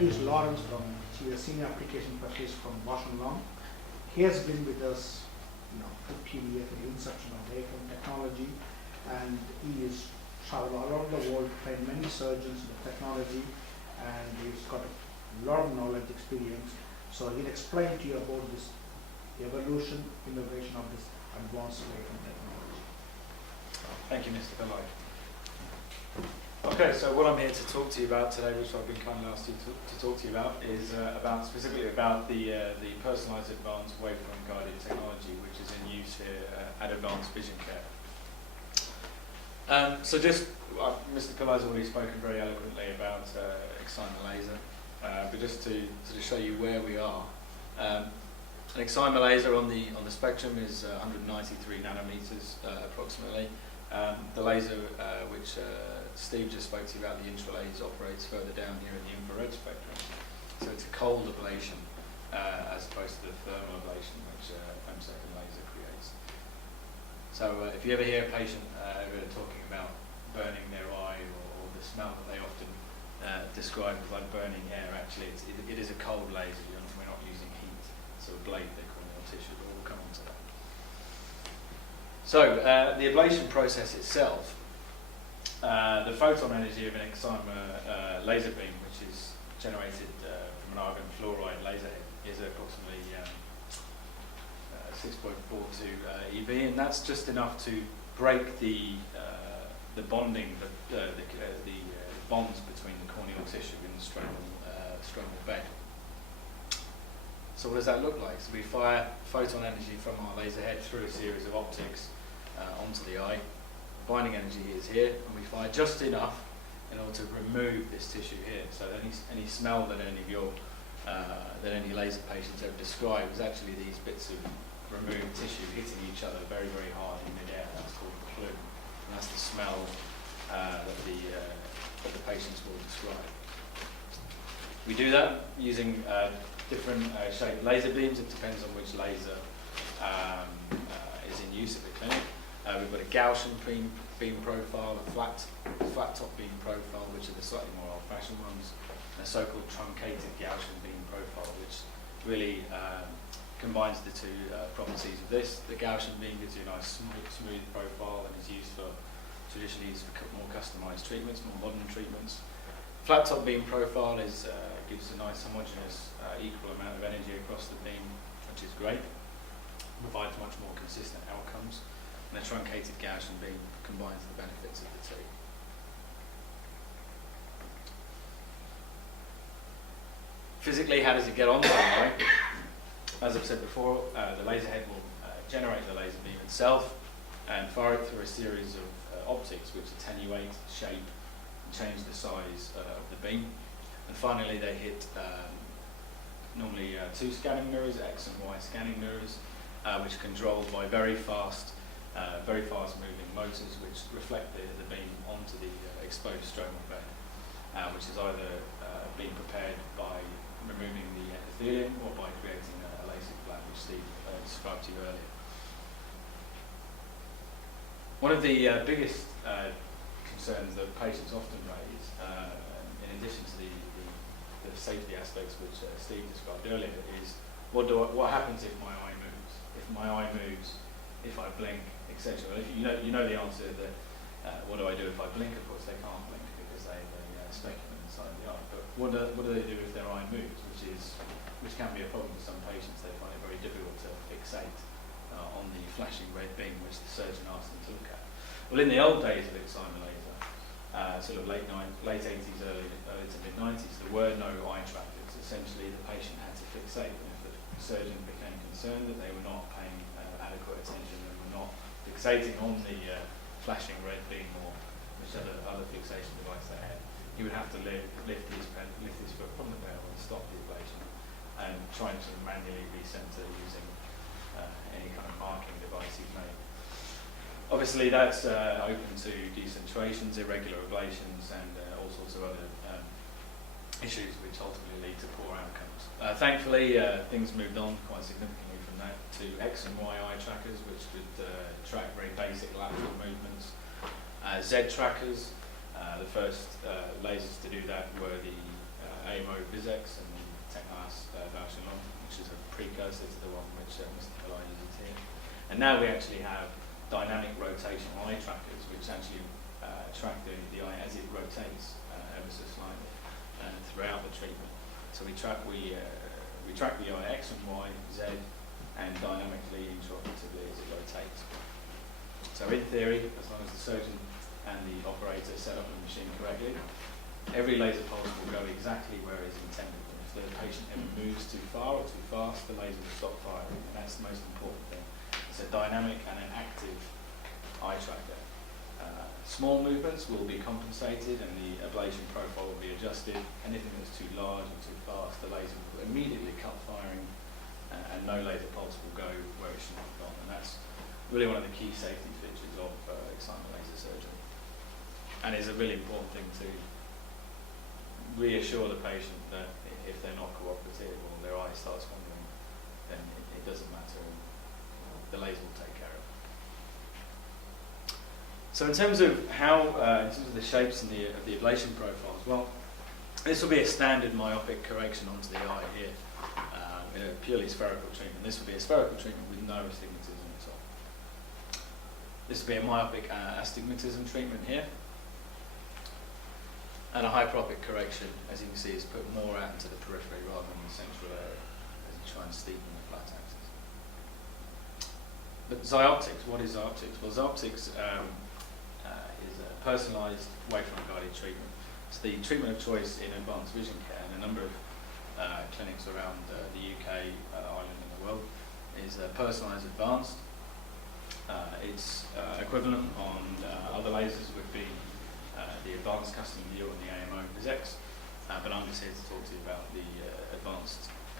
introduce Lawrence from, he's a senior application specialist from Bosch & Long. He has been with us, for PDA, for the inception of Wavefront technology, and he is traveled all over the world, trained many surgeons with technology, and he's got a lot of knowledge, experience. So he'll explain to you about this evolution, innovation of this advanced Wavefront technology. Thank you, Mr. Pillai. Okay, so what I'm here to talk to you about today, which I've been kindly asked to talk to you about, is specifically about the personalised advanced wavefront guided technology, which is in use here at Advanced Vision Care. Mr. Pillai's already spoken very eloquently about excimer laser, but just to show you where we are. An excimer laser on the spectrum is 193 nanometers approximately. The laser which Steve just spoke to you about, the intralaser, operates further down here in the infrared spectrum. So it's a cold ablation as opposed to the thermal ablation which femtosecond laser creates. So if you ever hear a patient talking about burning their eye or the smell that they often describe as like burning air, actually it is a cold laser. We're not using heat to ablate the corneal tissue, but we'll come on to that. So the ablation process itself, the photon energy of an excimer laser beam, which is generated from an argon fluoride laser head, is approximately 6.42 eV, and that's just enough to break the bonding, the bonds between the corneal tissue and the stromal bed. So what does that look like? So we fire photon energy from our laser head through a series of optics onto the eye. Binding energy is here, and we fire just enough in order to remove this tissue here. So any smell that any laser patients ever describe is actually these bits of removed tissue hitting each other very, very hard in midair. That's called a plume, and that's the smell that the patients will describe. We do that using different shaped laser beams. It depends on which laser is in use at the clinic. We've got a Gaussian beam profile, a flat top beam profile, which are the slightly more old-fashioned ones, and a so-called truncated Gaussian beam profile, which really combines the two properties of this. The Gaussian beam gives you a nice smooth profile and is traditionally used for more customized treatments, more modern treatments. Flat top beam profile gives a nice homogeneous equal amount of energy across the beam, which is great, provides much more consistent outcomes, and a truncated Gaussian beam combines the benefits of the two. Physically, how does it get onto the eye? As I've said before, the laser head will generate the laser beam itself and fire it through a series of optics which attenuate, shape, and change the size of the beam. And finally, they hit normally two scanning mirrors, X and Y scanning mirrors, which are controlled by very fast moving motors which reflect the beam onto the exposed stromal bed, which is either being prepared by removing the epithelium or by creating a LASIK flap, which Steve described to you earlier. One of the biggest concerns that patients often raise, in addition to the safety aspects which Steve described earlier, is what happens if my eye moves? If my eye moves, if I blink, etc. Well, you know the answer that what do I do if I blink? Of course, they can't blink because they speculum inside the eye. But what do they do if their eye moves? Which can be a problem for some patients. They find it very difficult to fixate on the flashing red beam which the surgeon asks them to look at. Well, in the old days of excimer laser, sort of late 80s, early to mid 90s, there were no eye trackers. Essentially, the patient had to fixate, and if the surgeon became concerned that they were not paying adequate attention and were not fixating on the flashing red beam or which other fixation device they had, he would have to lift his foot from the pedal and stop the ablation and try to manually recenter using any kind of marking device he's made. Obviously, that's open to decentrations, irregular ablations, and all sorts of other issues which ultimately lead to poor outcomes. Thankfully, things moved on quite significantly from that to X and Y eye trackers, which could track very basic lateral movements. Z trackers, the first lasers to do that were the AMO Visex and the Technologist which is a precursor to the one which Mr. Pillai uses here. And now we actually have dynamic rotational eye trackers, which actually track the eye as it rotates ever so slightly throughout the treatment. So we track the eye X and Y, Z, and dynamically intraoperatively as it rotates. So in theory, as long as the surgeon and the operator set up the machine correctly, every laser pulse will go exactly where it's intended. If the patient ever moves too far or too fast, the laser will stop firing, and that's the most important thing. It's a dynamic and an active eye tracker. Small movements will be compensated and the ablation profile will be adjusted. Anything that's too large or too fast, the laser will immediately cut firing and no laser pulse will go where it should have gone. And that's really one of the key safety features of excimer laser surgery. And it's a really important thing to reassure the patient that if they're not cooperative or their eye starts wandering, then it doesn't matter, and the laser will take care of it. So in terms of in terms of the shapes and of the ablation profiles, well, this will be a standard myopic correction onto the eye here, in a purely spherical treatment. This will be a spherical treatment with no astigmatism at all. This will be a myopic astigmatism treatment here. And a hyperopic correction, as you can see, is put more out into the periphery rather than the central area as you try and steepen the flat axis. But Zyoptics, what is Zyoptics? Well, Zyoptics is a personalised wavefront guided treatment. It's the treatment of choice in advanced vision care, and a number of clinics around the UK, Ireland and the world is Personalised Advanced. Its equivalent on other lasers would be the advanced custom view and the AMO Visex, but I'm just here to talk to you about the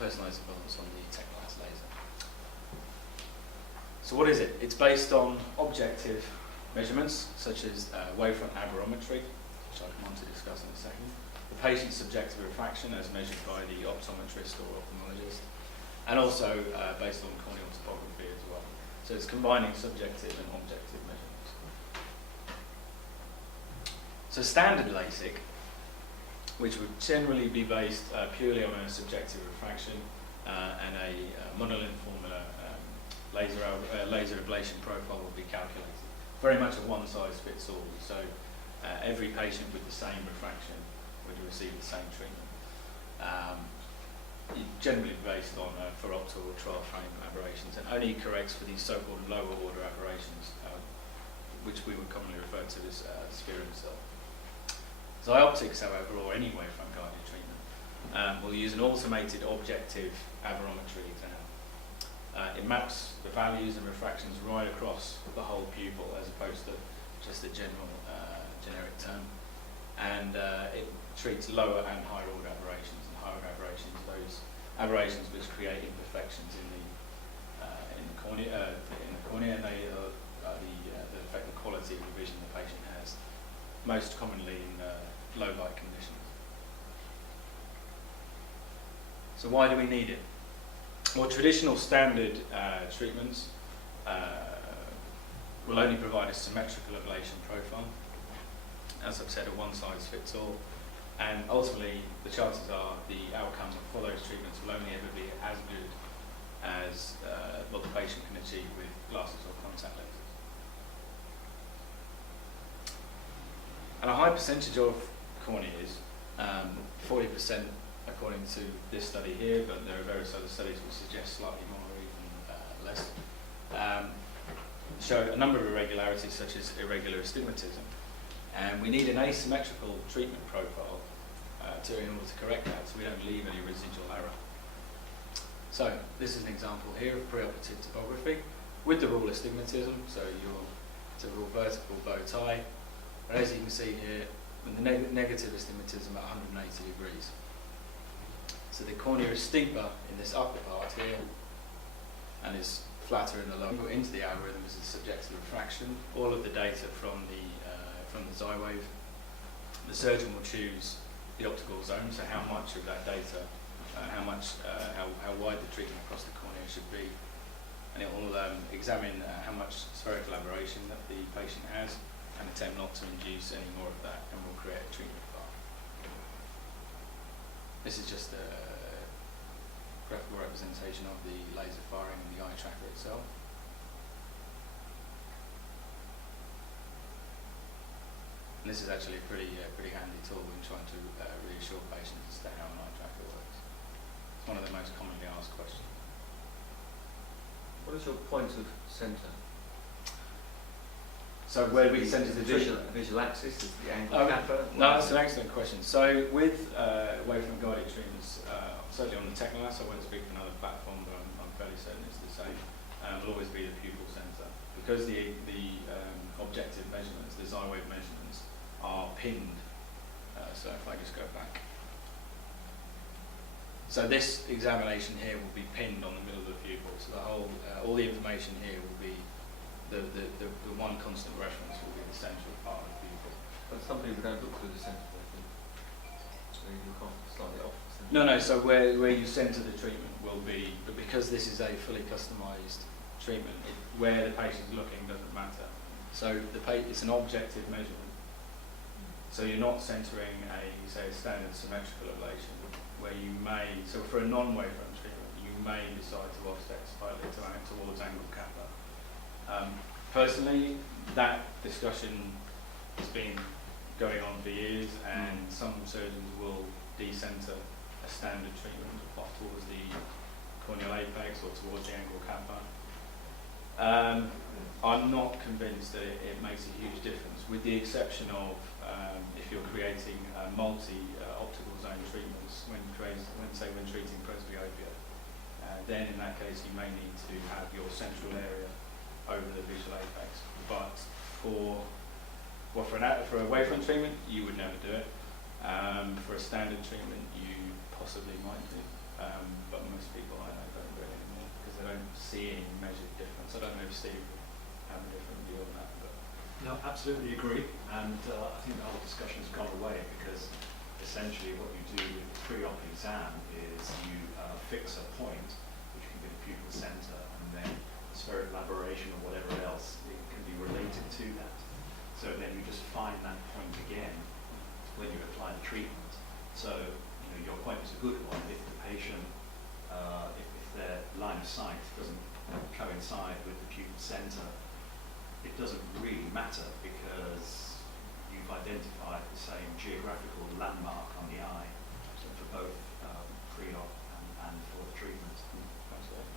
personalised advance on the Technologist laser. So what is it? It's based on objective measurements such as wavefront aberrometry, which I'll come on to discuss in a second, the patient's subjective refraction as measured by the optometrist or ophthalmologist, and also based on corneal topography as well. So it's combining subjective and objective measurements. So standard LASIK, which would generally be based purely on a subjective refraction and a monolith formula laser ablation profile will be calculated. Very much a one-size-fits-all. So every patient with the same refraction would receive the same treatment. Generally based on phoropter or trial frame aberrations, and only corrects for these so-called lower order aberrations, which we would commonly refer to as sphere and cell. Zyoptics, however, or any wavefront guided treatment, will use an automated objective aberrometry exam. It maps the values and refractions right across the whole pupil as opposed to just a generic term. And it treats lower and higher order aberrations, and higher aberrations, those aberrations which create imperfections in the cornea, and they affect the quality of the vision the patient has, most commonly in low light conditions. So why do we need it? Well, traditional standard treatments will only provide a symmetrical ablation profile. As I've said, a one-size-fits-all, and ultimately the chances are the outcome for those treatments will only ever be as good as what the patient can achieve with glasses or contact lenses. And a high percentage of corneas, 40% according to this study here, but there are various other studies which suggest slightly more or even less, show a number of irregularities such as irregular astigmatism. And we need an asymmetrical treatment profile in order to correct that, so we don't leave any residual error. So this is an example here of preoperative topography with the rule astigmatism, so your typical vertical bow tie. And as you can see here, with the negative astigmatism at 180 degrees. So the cornea is steeper in this upper part here and is flatter in the lower. Into the algorithm is the subjective refraction, all of the data from the Zywave. The surgeon will choose the optical zone, so how much of that data, how wide the treatment across the cornea should be, and it will examine how much spherical aberration that the patient has, and attempt not to induce any more of that, and will create a treatment path. This is just a graphical representation of the laser firing and the eye tracker itself. And this is actually a pretty handy tool when trying to reassure patients as to how an eye tracker works. It's one of the most commonly asked questions. What is your point of centre? So where we centre the visual axis is the angle kappa? No, that's an excellent question. So with Wavefront guided treatments, certainly on the Technolas, I won't speak for another platform, but I'm fairly certain it's the same. It'll always be the pupil centre because the objective measurements, the Xi-wave measurements, are pinned. So if I just go back. So this examination here will be pinned on the middle of the pupil. So the whole, all the information here will be the one constant reference will be the central part of the pupil. But some people don't look through the centre, I think. So you look off slightly off the centre. No, so where you centre the treatment will be, but because this is a fully customised treatment, where the patient's looking doesn't matter. So it's an objective measurement. So you're not centering a standard symmetrical ablation, where you may, so for a non-wavefront treatment, you may decide to offset slightly towards angle kappa. Personally, that discussion has been going on for years, and some surgeons will decenter a standard treatment off towards the corneal apex or towards the angle kappa. I'm not convinced that it makes a huge difference, with the exception of if you're creating multi-optical zone treatments when treating presbyopia. Then in that case you may need to have your central area over the visual apex. But for a wavefront treatment, you would never do it. For a standard treatment, you possibly might do. But most people I know don't do it anymore because they don't see any measured difference. I don't know if Steve would have a different view on that. But no, absolutely agree. And I think the whole discussion has gone away because essentially what you do with the pre-op exam is you fix a point, which can be the pupil centre, and then spherical aberration or whatever else, it can be related to that. So then you just find that point again when you apply the treatment. So your point is a good one. If the patient, if their line of sight doesn't coincide with the pupil centre, it doesn't really matter because you've identified the same geographical landmark on the eye for both pre-op and for the treatment.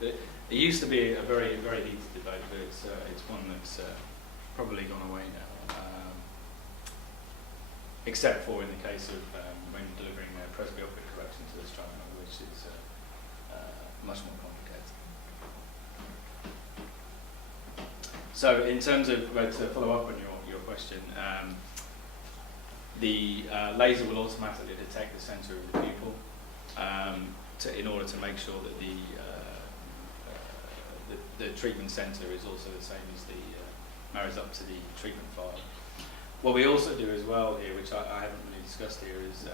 it used to be a very heated debate, but it's one that's probably gone away now. Except for in the case of when delivering presbyopic correction to the stroma, which is much more complicated. So in terms of, to follow up on your question, the laser will automatically detect the centre of the pupil in order to make sure that the treatment centre is also the same as marries up to the treatment file. What we also do as well here, which I haven't really discussed here, is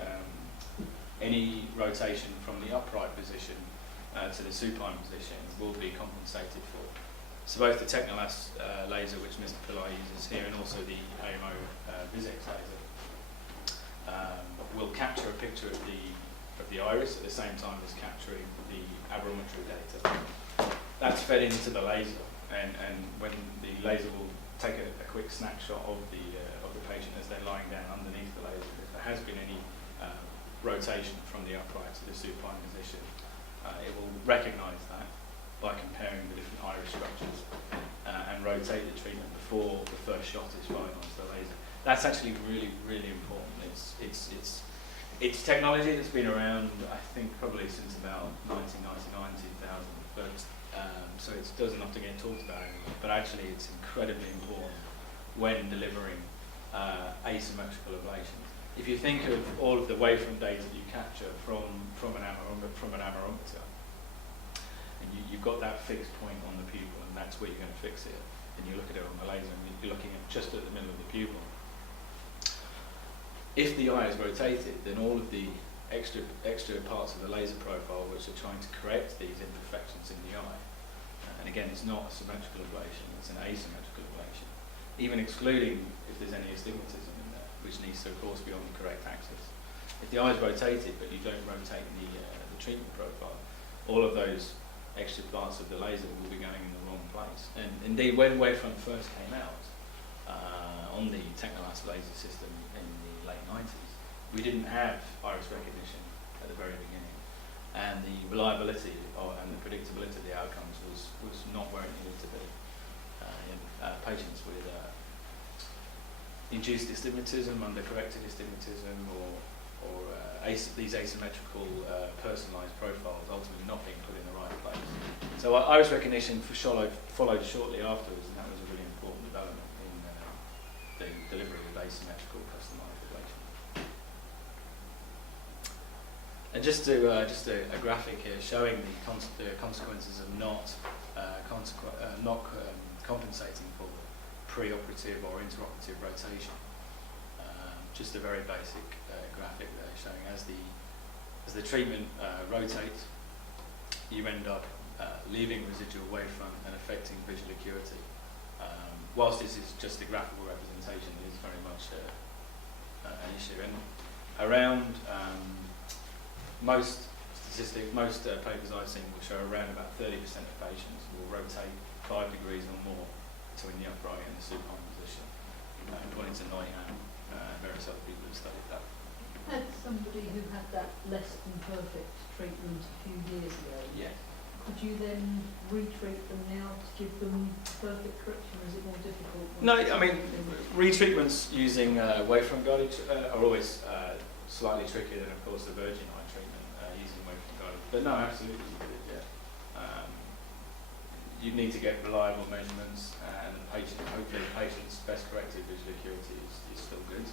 any rotation from the upright position to the supine position will be compensated for. So both the Technolas laser, which Mr. Pillai uses here, and also the AMO Visix laser, will capture a picture of the iris at the same time as capturing the aberrometry data. That's fed into the laser, and when the laser will take a quick snapshot of the patient as they're lying down underneath the laser. If there has been any rotation from the upright to the supine position, it will recognise that by comparing the different iris structures and rotate the treatment before the first shot is fired onto the laser. That's actually really important. It's technology that's been around, I think, probably since about 1999, 2000. But so it doesn't often get talked about anymore. But actually, it's incredibly important when delivering asymmetrical ablations. If you think of all of the wavefront data that you capture from an aberrometer, and you've got that fixed point on the pupil, and that's where you're going to fix it, and you look at it on the laser, and you're looking at just at the middle of the pupil. If the eye is rotated, then all of the extra parts of the laser profile which are trying to correct these imperfections in the eye, and again, it's not a symmetrical ablation, it's an asymmetrical ablation, even excluding if there's any astigmatism in there, which needs to, of course, be on the correct axis. If the eye's rotated but you don't rotate the treatment profile, all of those extra parts of the laser will be going in the wrong place. And indeed, when Wavefront first came out on the Personalised laser system in the late 90s, we didn't have iris recognition at the very beginning, and the reliability and the predictability of the outcomes was not where it needed to be in patients with induced astigmatism, undercorrected astigmatism, or these asymmetrical personalised profiles ultimately not being put in the right place. So iris recognition followed shortly afterwards, and that was a really important development in the delivery of asymmetrical customised ablation. And just a graphic here showing the consequences of not compensating for preoperative or interoperative rotation. Just a very basic graphic there showing as the treatment rotates, you end up leaving residual wavefront and affecting visual acuity. Whilst this is just a graphical representation, it is very much an issue. And around most papers I've seen will show around about 30% of patients will rotate 5 degrees or more between the upright and the supine position, according to Neumann and various other people who studied that. Had somebody who had that less than perfect treatment a few years ago, Yeah. could you then retreat them now to give them perfect correction, or is it more difficult? No, I mean, retreatments using wavefront guided are always slightly trickier than, of course, the virgin eye treatment using wavefront guided. But no, absolutely you could, yeah. You need to get reliable measurements, and hopefully the patient's best corrected visual acuity is still good.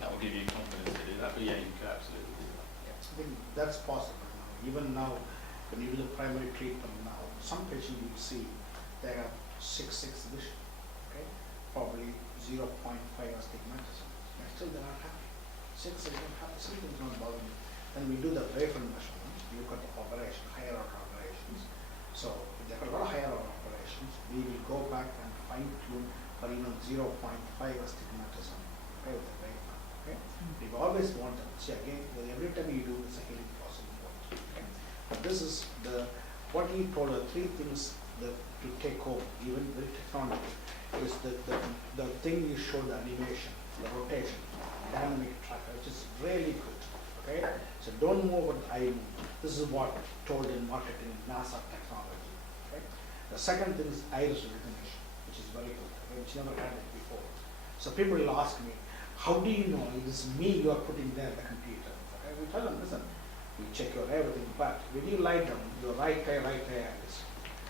That will give you confidence to do that, but yeah, you could absolutely do that. Yeah. I think that's possible now. Even now, when you do the primary treatment now, some patients you see they have 6/6 vision, okay? Probably 0.5 astigmatism. And still they're not happy. 6 is not happy, something's not bothering you. Then we do the wavefront measurement, we look at the operation, higher order operations. So if there are a lot of higher order operations, we will go back and fine tune for even 0.5 astigmatism, okay, with the wavefront, okay? We always want them. See again, every time you do, it's a healing process. Okay? But this is what he told us, 3 things that to take home, even with technology, is the thing you show, the animation, the rotation, dynamic tracker, which is really good. Okay? So don't move with the eye movement. This is what told in marketing NASA technology. Okay? The second thing is iris recognition, which is very good, okay? Which never had it before. So people will ask me, how do you know it is me you are putting there, the computer? Okay? We tell them, listen, we check your everything, but when you lie down, your right eye iris.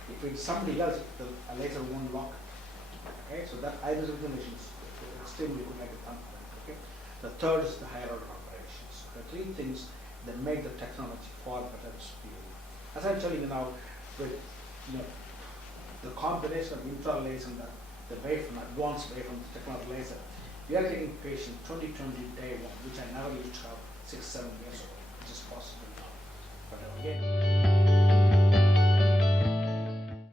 If it's somebody else, the laser won't lock. Okay? So that iris recognition is extremely good, like a thumbprint. Okay? The third is the higher order operations. The 3 things that make the technology far better superior. As I'm telling you now, with the combination of infrared laser and the wavefront, advanced wavefront technology laser, we are getting patients 20/20 day 1, which I never used to have 6-7 years ago, which is possible now. But again.